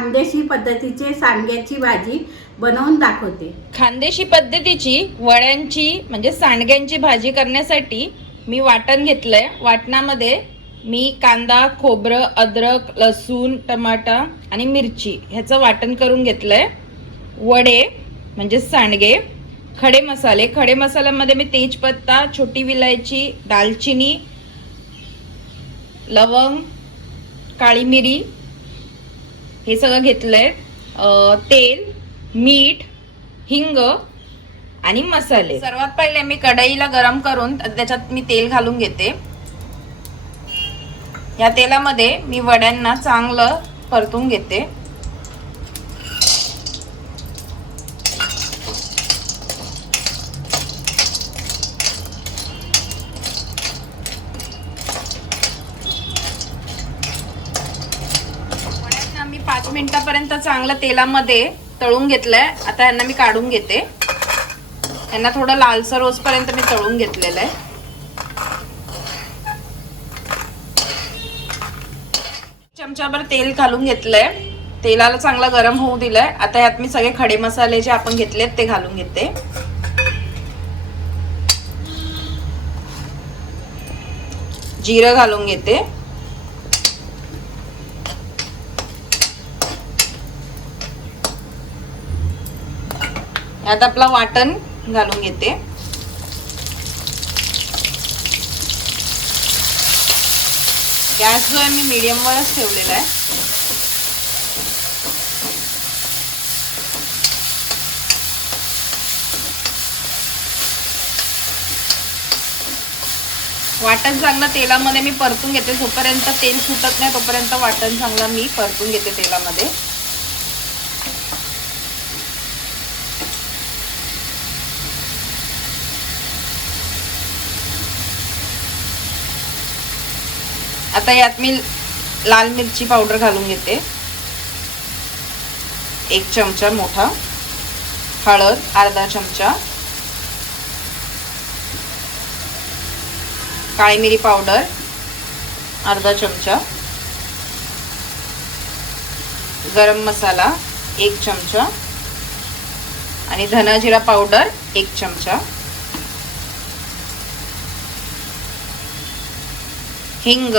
खानदेशी पद्धतीचे सांडग्याची भाजी बनवून दाखवते. खानदेशी पद्धतीची वड्यांची म्हणजे सांडग्यांची भाजी करण्यासाठी मी वाटण घेतलंय. वाटणामध्ये मी कांदा खोबरं अद्रक लसूण टमाटा आणि मिरची ह्याचं वाटण करून घेतलंय. वडे म्हणजे सांडगे खडे मसाले. खडे मसाल्यामध्ये मी तेजपत्ता छोटी विलायची दालचिनी लवंग काळी मिरी हे सगळं घेतलंय. तेल मीठ हिंग आणि मसाले. सर्वात पहिले मी कढईला गरम करून त्याच्यात मी तेल घालून घेते. या तेलामध्ये मी वड्यांना चांगलं परतून घेते वड्यांना मी पाच मिनिटापर्यंत चांगलं तेलामध्ये तळून घेतलंय. आता यांना मी काढून घेते. यांना थोडं लालसर रोजपर्यंत मी तळून घेतलेलं आहे. चमच्याभर तेल घालून घेतलंय. तेलाला चांगलं गरम होऊ दिलंय. आता यात मी सगळे खडे मसाले जे आपण घेतलेत ते घालून घेते. जिरं घालून घेते. यात आपला वाटण घालून घेते. गॅस जो आहे मी मिडियमवरच ठेवलेला आहे. वाटण चांगलं तेलामध्ये मी परतून घेते. जोपर्यंत तेल सुटत नाही तोपर्यंत वाटण चांगलं मी परतून घेते तेलामध्ये. आता यात मी लाल मिरची पावडर घालून घेते. एक चमचा मोठा. हळद अर्धा चमचा. काळी मिरी पावडर अर्धा चमचा. गरम मसाला एक चमचा. आणि धनाजिरा पावडर एक चमचा. हिंग.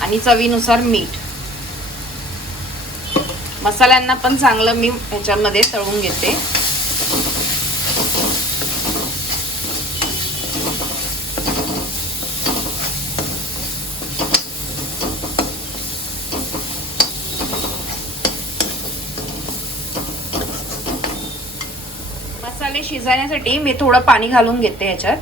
आणि चवीनुसार मीठ. मसाल्यांना पण चांगलं मी ह्याच्यामध्ये तळून घेते. मसाले शिजवण्यासाठी मी थोडं पाणी घालून घेते ह्याच्यात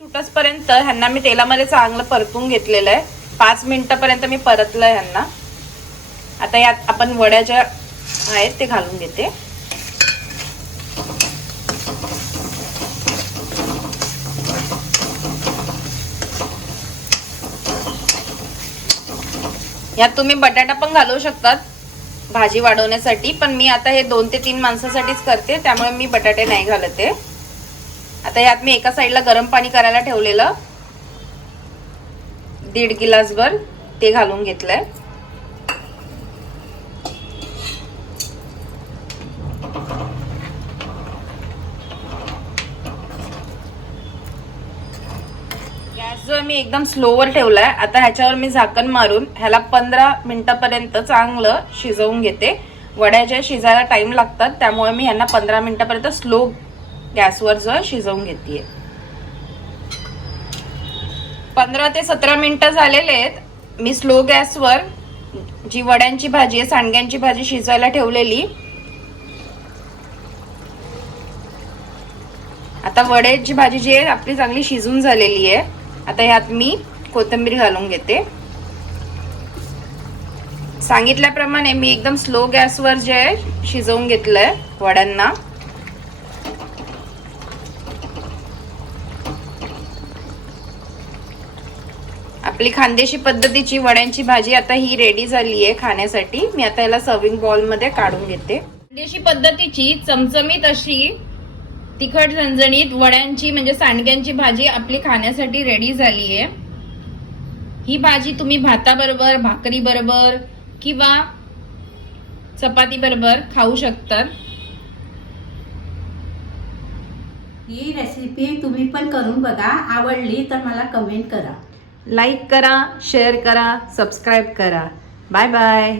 सुटसपर्यंत ह्यांना मी तेलामध्ये चांगलं परतून घेतलेलं आहे. पाच मिनिटापर्यंत मी परतलं ह्यांना. आता यात आपण वड्या ज्या आहेत ते घालून घेते. यात तुम्ही बटाटा पण घालू शकतात भाजी वाढवण्यासाठी पण मी आता हे दोन ते तीन माणसासाठीच करते त्यामुळे मी बटाटे नाही घालते. आता यात मी एका साईडला गरम पाणी करायला ठेवलेलं. दीड गिलासभर ते घालून घेतलंय. आहे जो मी एकदम स्लोवर ठेवलाय आता ह्याच्यावर मी झाकण मारून ह्याला पंधरा मिनिटापर्यंत चांगलं शिजवून घेते. वड्या ज्या शिजायला टाइम लागतात त्यामुळे मी ह्यांना पंधरा मिनिटापर्यंत स्लो गॅसवर जो शिजवून घेते पंधरा ते सतरा मिनिटं झालेले आहेत. मी स्लो गॅसवर जी वड्यांची भाजी आहे सांडग्यांची भाजी शिजायला ठेवलेली. आता वड्याची भाजी जी आहे आपली चांगली शिजून झालेली आहे. आता ह्यात मी कोथिंबीर घालून घेते. सांगितल्याप्रमाणे मी एकदम स्लो गॅसवर जे आहे शिजवून घेतलंय वड्यांना. आपली खानदेशी पद्धतीची वड्यांची भाजी आता ही रेडी झाली आहे खाण्यासाठी. मी आता याला सर्विंग बॉलमध्ये काढून घेते. खानदेशी पद्धतीची चमचमीत अशी तिखट झणझणीत वड्यांची म्हणजे सांडग्यांची भाजी आपली खाण्यासाठी रेडी झाली आहे. ही भाजी तुम्ही भाताबरोबर भाकरी बरोबर किंवा चपाती बरोबर खाऊ शकतात. ही रेसिपी तुम्ही पण करून बघा. आवडली तर मला कमेंट करा. लाईक करा शेअर करा सबस्क्राईब करा. Bye bye